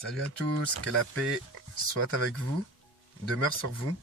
Salut à tous, que la paix soit avec vous, demeure sur vous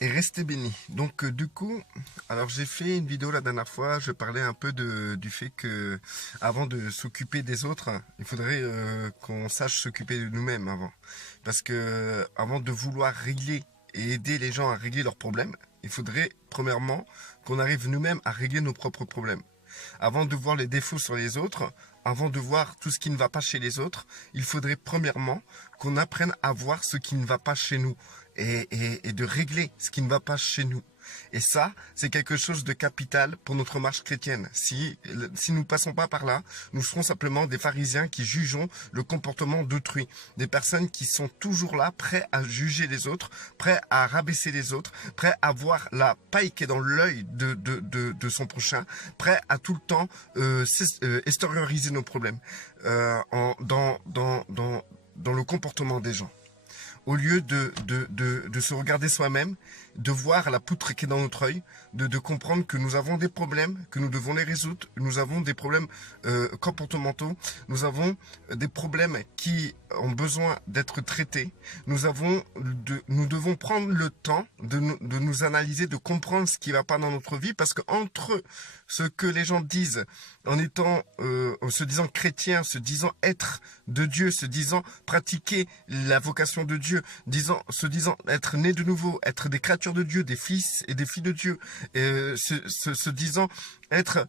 et restez bénis. Donc du coup, alors j'ai fait une vidéo la dernière fois, je parlais un peu du fait que avant de s'occuper des autres, il faudrait qu'on sache s'occuper de nous-mêmes avant. Parce que avant de vouloir régler et aider les gens à régler leurs problèmes, il faudrait premièrement qu'on arrive nous-mêmes à régler nos propres problèmes. Avant de voir les défauts sur les autres, avant de voir tout ce qui ne va pas chez les autres, il faudrait premièrement qu'on apprenne à voir ce qui ne va pas chez nous et de régler ce qui ne va pas chez nous. Et ça, c'est quelque chose de capital pour notre marche chrétienne. Si nous ne passons pas par là, nous serons simplement des pharisiens qui jugeons le comportement d'autrui. Des personnes qui sont toujours là, prêts à juger les autres, prêts à rabaisser les autres, prêts à voir la paille qui est dans l'œil de son prochain, prêts à tout le temps extérioriser nos problèmes dans le comportement des gens. Au lieu de se regarder soi-même, de voir la poutre qui est dans notre œil, de comprendre que nous avons des problèmes, que nous devons les résoudre, nous avons des problèmes comportementaux, nous avons des problèmes qui ont besoin d'être traités, nous devons prendre le temps de nous analyser, de comprendre ce qui ne va pas dans notre vie, parce que entre ce que les gens disent en se disant chrétien, se disant être de Dieu, se disant pratiquer la vocation de Dieu, se disant être né de nouveau, être des créatures de Dieu, des fils et des filles de Dieu, se disant être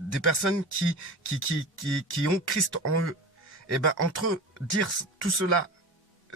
des personnes qui ont Christ en eux. Et ben entre eux, dire tout cela,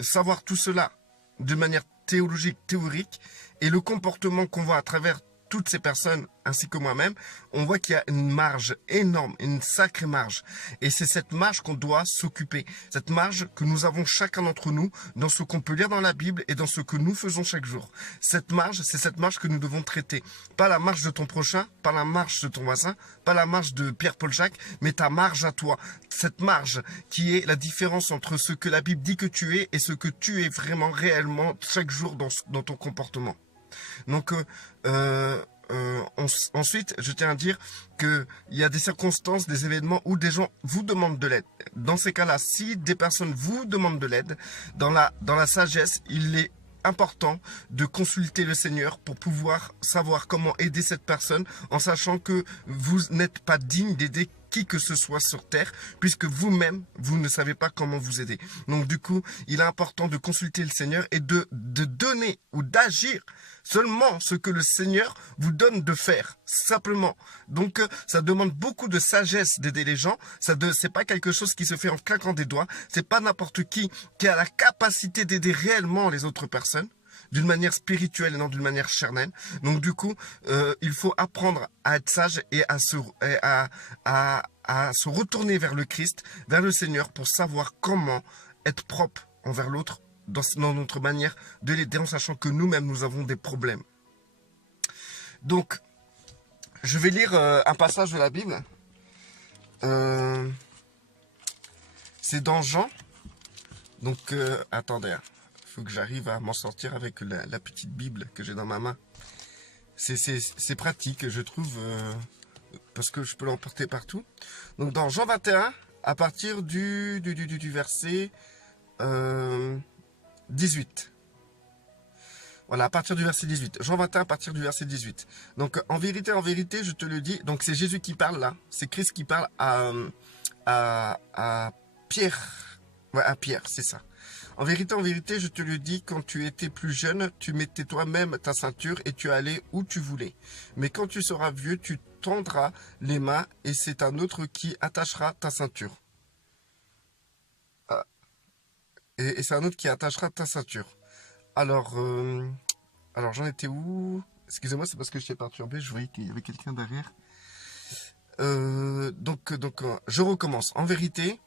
savoir tout cela de manière théologique, théorique, et le comportement qu'on voit à travers toutes ces personnes, ainsi que moi-même, on voit qu'il y a une marge énorme, une sacrée marge. Et c'est cette marge qu'on doit s'occuper. Cette marge que nous avons chacun d'entre nous dans ce qu'on peut lire dans la Bible et dans ce que nous faisons chaque jour. Cette marge, c'est cette marge que nous devons traiter. Pas la marge de ton prochain, pas la marge de ton voisin, pas la marge de Pierre-Paul Jacques, mais ta marge à toi. Cette marge qui est la différence entre ce que la Bible dit que tu es et ce que tu es vraiment, réellement, chaque jour dans ton comportement. Donc, ensuite, je tiens à dire qu'il y a des circonstances, des événements où des gens vous demandent de l'aide. Dans ces cas-là, si des personnes vous demandent de l'aide, dans la sagesse, il est important de consulter le Seigneur pour pouvoir savoir comment aider cette personne en sachant que vous n'êtes pas digne d'aider qui que ce soit sur terre, puisque vous-même, vous ne savez pas comment vous aider. Donc du coup, il est important de consulter le Seigneur et de donner ou d'agir seulement ce que le Seigneur vous donne de faire, simplement. Donc ça demande beaucoup de sagesse d'aider les gens, c'est pas quelque chose qui se fait en claquant des doigts, c'est pas n'importe qui a la capacité d'aider réellement les autres personnes, d'une manière spirituelle et non d'une manière charnelle. Donc du coup, il faut apprendre à être sage et à se retourner vers le Christ, vers le Seigneur, pour savoir comment être propre envers l'autre dans notre manière de l'aider, en sachant que nous-mêmes, nous avons des problèmes. Donc, je vais lire un passage de la Bible. C'est dans Jean. Donc, attendez, il faut que j'arrive à m'en sortir avec la petite Bible que j'ai dans ma main. C'est pratique, je trouve, parce que je peux l'emporter partout. Donc, dans Jean 21, à partir du verset 18. Voilà, à partir du verset 18. Jean 21, à partir du verset 18. Donc, en vérité, je te le dis. Donc, c'est Jésus qui parle là. C'est Christ qui parle à Pierre. Ouais, à Pierre, c'est ça. En vérité, je te le dis, quand tu étais plus jeune, tu mettais toi-même ta ceinture et tu allais où tu voulais. Mais quand tu seras vieux, tu tendras les mains et c'est un autre qui attachera ta ceinture. Et c'est un autre qui attachera ta ceinture. Alors j'en étais où? Excusez-moi, c'est parce que j'étais perturbé, je voyais qu'il y avait quelqu'un derrière. Donc, je recommence. En vérité,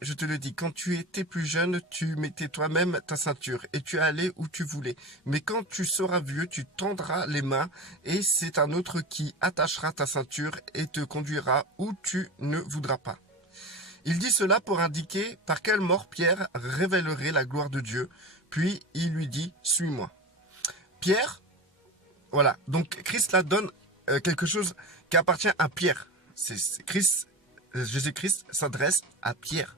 je te le dis, quand tu étais plus jeune, tu mettais toi-même ta ceinture et tu allais où tu voulais. Mais quand tu seras vieux, tu tendras les mains et c'est un autre qui attachera ta ceinture et te conduira où tu ne voudras pas. Il dit cela pour indiquer par quelle mort Pierre révélerait la gloire de Dieu. Puis il lui dit, suis-moi. Pierre, voilà, donc Christ là donne quelque chose qui appartient à Pierre. Christ Jésus-Christ s'adresse à Pierre.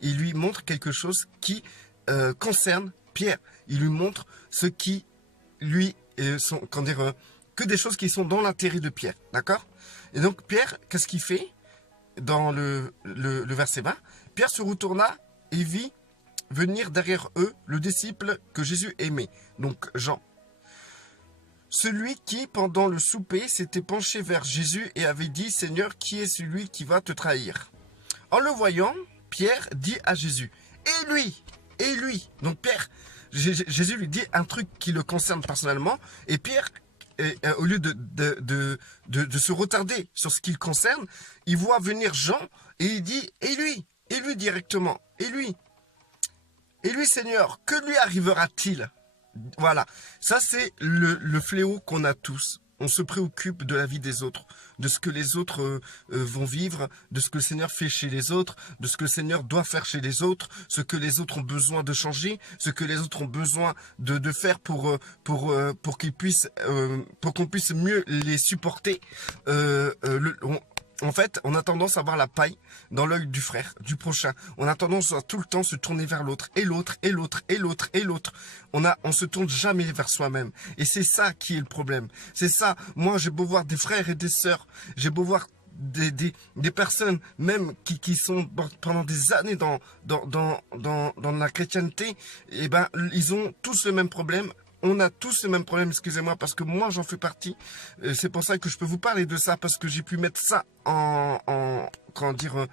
Il lui montre quelque chose qui concerne Pierre. Il lui montre ce qui lui sont, que des choses qui sont dans l'intérêt de Pierre. D'accord? Et donc Pierre, qu'est-ce qu'il fait dans le verset 20? Pierre se retourna et vit venir derrière eux le disciple que Jésus aimait, donc Jean. Celui qui, pendant le souper, s'était penché vers Jésus et avait dit, « Seigneur, qui est celui qui va te trahir ?» En le voyant, Pierre dit à Jésus, « Et lui? Et lui ?» Donc Pierre, Jésus lui dit un truc qui le concerne personnellement, et Pierre, au lieu de se retarder sur ce qui le concerne, il voit venir Jean et il dit, « Et lui? Et lui directement? Et lui? Et lui, Seigneur, que lui arrivera-t-il ?» Voilà, ça c'est le fléau qu'on a tous. On se préoccupe de la vie des autres, de ce que les autres vont vivre, de ce que le Seigneur fait chez les autres, de ce que le Seigneur doit faire chez les autres, ce que les autres ont besoin de changer, ce que les autres ont besoin de faire pour qu'ils puissent, pour qu'on puisse mieux les supporter. En fait, on a tendance à voir la paille dans l'œil du frère, du prochain. On a tendance à tout le temps se tourner vers l'autre, et l'autre, et l'autre, et l'autre, et l'autre. On se tourne jamais vers soi-même. Et c'est ça qui est le problème. C'est ça. Moi, j'ai beau voir des frères et des sœurs, j'ai beau voir des personnes même qui sont pendant des années dans la chrétienté, et ben, ils ont tous le même problème. On a tous le même problème, excusez-moi, parce que moi j'en fais partie. C'est pour ça que je peux vous parler de ça, parce que j'ai pu mettre ça comment dire,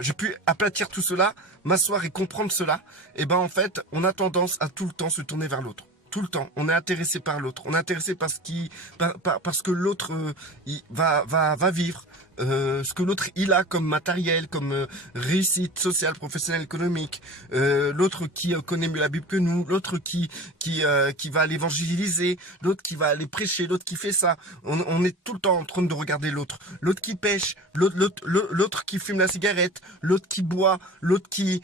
j'ai pu aplatir tout cela, m'asseoir et comprendre cela. Et ben en fait, on a tendance à tout le temps se tourner vers l'autre. Tout le temps, on est intéressé par l'autre. On est intéressé par parce que l'autre va vivre. Ce que l'autre il a comme matériel, comme réussite sociale, professionnelle, économique, l'autre qui connaît mieux la Bible que nous, l'autre qui va aller évangéliser, l'autre qui va aller prêcher, l'autre qui fait ça. On est tout le temps en train de regarder l'autre qui pêche, l'autre qui fume la cigarette, l'autre qui boit, l'autre qui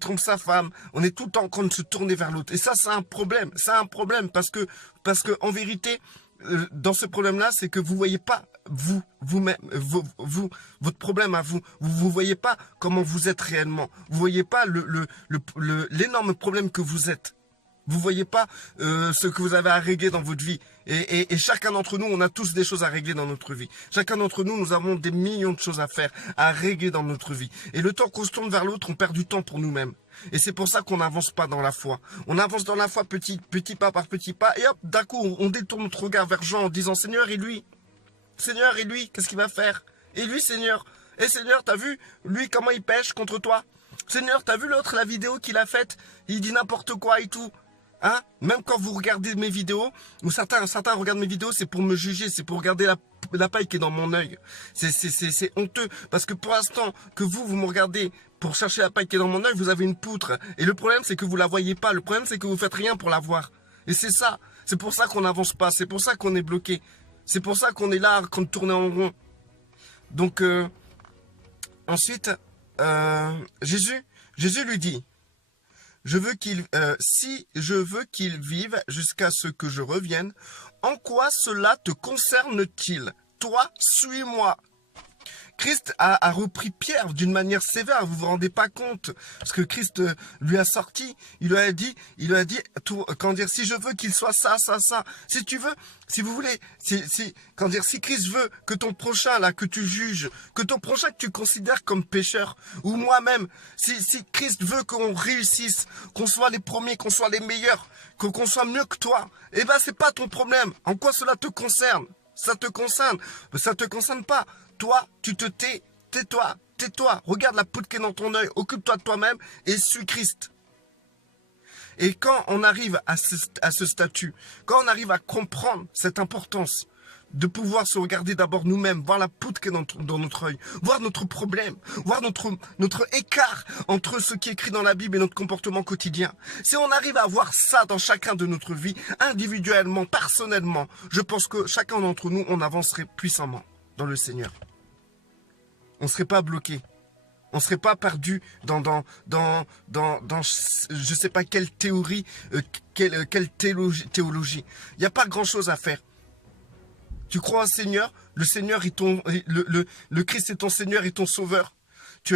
trompe sa femme. On est tout le temps en train de se tourner vers l'autre. Et ça, c'est un problème. C'est un problème parce que en vérité, dans ce problème-là, c'est que vous voyez pas vous-même, votre problème à vous. Vous voyez pas comment vous êtes réellement. Vous voyez pas l'énorme problème que vous êtes. Vous voyez pas ce que vous avez à régler dans votre vie. Et chacun d'entre nous, on a tous des choses à régler dans notre vie. Chacun d'entre nous, nous avons des millions de choses à faire, à régler dans notre vie. Et le temps qu'on se tourne vers l'autre, on perd du temps pour nous-mêmes. Et c'est pour ça qu'on n'avance pas dans la foi. On avance dans la foi petit pas par petit pas. Et hop, d'un coup, on détourne notre regard vers Jean en disant, Seigneur, et lui? Seigneur, et lui, qu'est-ce qu'il va faire? Et lui, Seigneur? Et Seigneur, t'as vu, lui, comment il pêche contre toi? Seigneur, t'as vu l'autre, la vidéo qu'il a faite? Il dit n'importe quoi et tout. Hein? Même quand vous regardez mes vidéos, ou certains regardent mes vidéos, c'est pour me juger, c'est pour regarder la paille qui est dans mon œil. C'est honteux, parce que pour l'instant que vous me regardez pour chercher la paille qui est dans mon œil, vous avez une poutre. Et le problème, c'est que vous la voyez pas. Le problème, c'est que vous faites rien pour la voir. Et c'est ça. C'est pour ça qu'on n'avance pas. C'est pour ça qu'on est bloqué. C'est pour ça qu'on est là, qu'on tourne en rond. Donc, ensuite, Jésus lui dit, si je veux qu'il vive jusqu'à ce que je revienne, en quoi cela te concerne-t-il? Toi, suis-moi. Christ a repris Pierre d'une manière sévère, vous vous rendez pas compte, parce que Christ lui a sorti, il lui a dit, si je veux qu'il soit ça, si tu veux, si vous voulez, si Christ veut que ton prochain là, que tu juges, que ton prochain que tu considères comme pécheur, ou moi-même, si Christ veut qu'on réussisse, qu'on soit les premiers, qu'on soit les meilleurs, qu'on soit mieux que toi, eh ben c'est pas ton problème. En quoi cela te concerne? Ça te concerne, ça te concerne pas. Toi, tu te tais, tais-toi, regarde la poutre qui est dans ton œil, occupe-toi de toi-même et suis Christ. Et quand on arrive à ce statut, quand on arrive à comprendre cette importance de pouvoir se regarder d'abord nous-mêmes, voir la poutre qui est dans notre œil, voir notre problème, voir notre écart entre ce qui est écrit dans la Bible et notre comportement quotidien. Si on arrive à voir ça dans chacun de notre vie, individuellement, personnellement, je pense que chacun d'entre nous, on avancerait puissamment dans le Seigneur. On ne serait pas bloqué. On ne serait pas perdu dans je sais pas quelle théorie, quelle théologie. Il n'y a pas grand chose à faire. Tu crois au Seigneur, le Seigneur est le Christ est ton Seigneur et ton Sauveur. Tu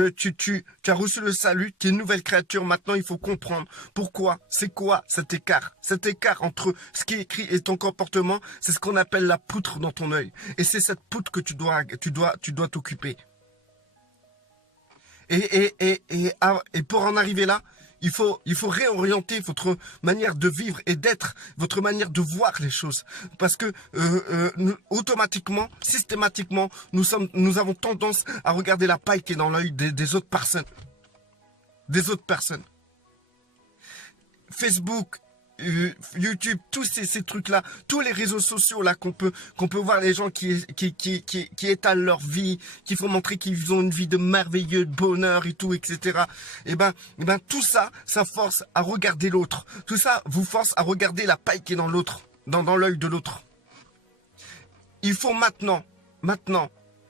as reçu le salut, tu es une nouvelle créature. Maintenant, il faut comprendre pourquoi, c'est quoi cet écart. Cet écart entre ce qui est écrit et ton comportement, c'est ce qu'on appelle la poutre dans ton œil. Et c'est cette poutre que tu dois t'occuper. Et pour en arriver là, il faut réorienter votre manière de vivre et d'être, votre manière de voir les choses. Parce que automatiquement, systématiquement, nous avons tendance à regarder la paille qui est dans l'œil des autres personnes. Des autres personnes. Facebook, YouTube, tous ces trucs-là, tous les réseaux sociaux là qu'on peut voir les gens qui étalent leur vie, qui font montrer qu'ils ont une vie de merveilleux, de bonheur et tout, etc. Et ben tout ça, ça force à regarder l'autre. Tout ça vous force à regarder la paille qui est dans l'autre, dans l'œil de l'autre. Il faut maintenant,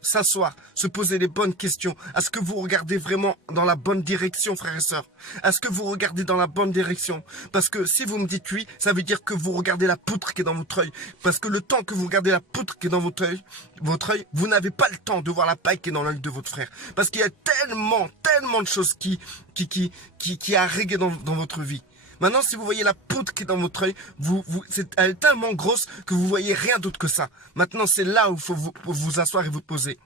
s'asseoir, se poser les bonnes questions. Est-ce que vous regardez vraiment dans la bonne direction, frères et sœurs? Est-ce que vous regardez dans la bonne direction? Parce que si vous me dites oui, ça veut dire que vous regardez la poutre qui est dans votre œil. Parce que le temps que vous regardez la poutre qui est dans votre œil, vous n'avez pas le temps de voir la paille qui est dans l'œil de votre frère. Parce qu'il y a tellement de choses qui arrivent dans votre vie. Maintenant, si vous voyez la poutre qui est dans votre œil, elle est tellement grosse que vous voyez rien d'autre que ça. Maintenant, c'est là où il faut vous asseoir et vous poser.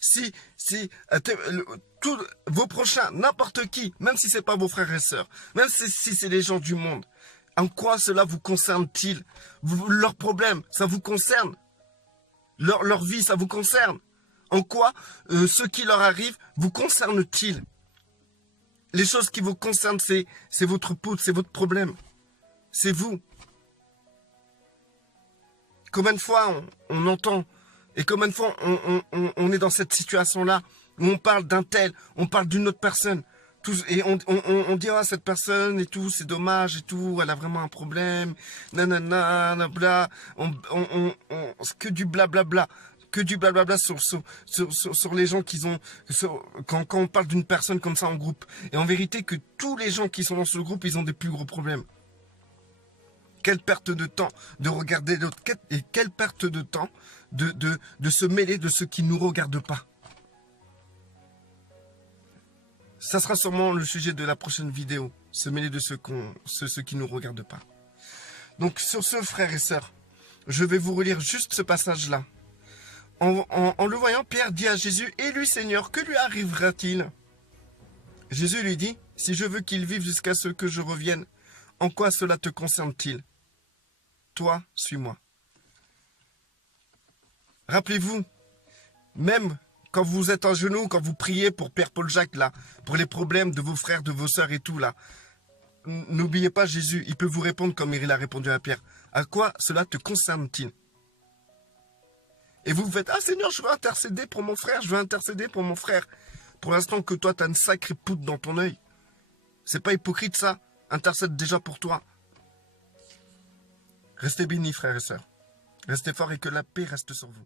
Si vos prochains, n'importe qui, même si c'est pas vos frères et sœurs, même si c'est les gens du monde, en quoi cela vous concerne-t-il? Leurs problèmes, ça vous concerne? Leur vie, ça vous concerne? En quoi ce qui leur arrive vous concerne-t-il? Les choses qui vous concernent, c'est votre poutre, c'est votre problème. C'est vous. Combien de fois on entend, et combien de fois on est dans cette situation-là, où on parle d'un tel, on parle d'une autre personne, et on dit, ah, cette personne et tout, c'est dommage et tout, elle a vraiment un problème, nanana, bla, que du blablabla. Que du blablabla sur les gens qui ont... Quand on parle d'une personne comme ça en groupe. Et en vérité, que tous les gens qui sont dans ce groupe, ils ont des plus gros problèmes. Quelle perte de temps de regarder l'autre. Et quelle perte de temps de se mêler de ceux qui ne nous regardent pas. Ça sera sûrement le sujet de la prochaine vidéo. Se mêler de ceux qui ne nous regardent pas. Donc sur ce, frères et sœurs, je vais vous relire juste ce passage-là. En le voyant, Pierre dit à Jésus, « Et lui, Seigneur, que lui arrivera-t-il » Jésus lui dit, « Si je veux qu'il vive jusqu'à ce que je revienne, en quoi cela te concerne-t-il? Toi, suis-moi. » Rappelez-vous, même quand vous êtes en genoux, quand vous priez pour Père Paul Jacques, là, pour les problèmes de vos frères, de vos sœurs et tout, là, n'oubliez pas Jésus, il peut vous répondre comme il a répondu à Pierre. À quoi cela te concerne-t-il? Et vous faites, ah Seigneur, je veux intercéder pour mon frère, je veux intercéder pour mon frère. Pour l'instant que toi, tu as une sacrée poutre dans ton œil. C'est pas hypocrite ça. Intercède déjà pour toi. Restez bénis, frères et sœurs. Restez forts et que la paix reste sur vous.